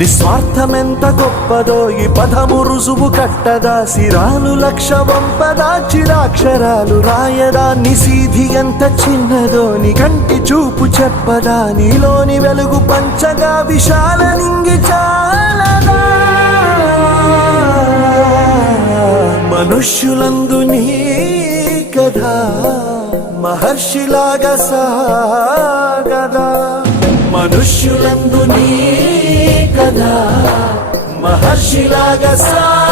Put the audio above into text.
నిస్వార్థమెంత గొప్పదో ఈ పదము రుజువు కట్టదా, సిరాలు లక్ష వంపదా చిరాక్షరాలు రాయదా, నిసీధి ఎంత చిన్నదో నీ కంటి చూపు చెప్పదా, నీలోని వెలుగు పంచగా విశాల నింగి చాలదా. మనుష్యులందు నీ కథ మహర్షిలాగా సాగదా, మనుష్యులందు నీ కథ మహర్షిలాగా సాగదా.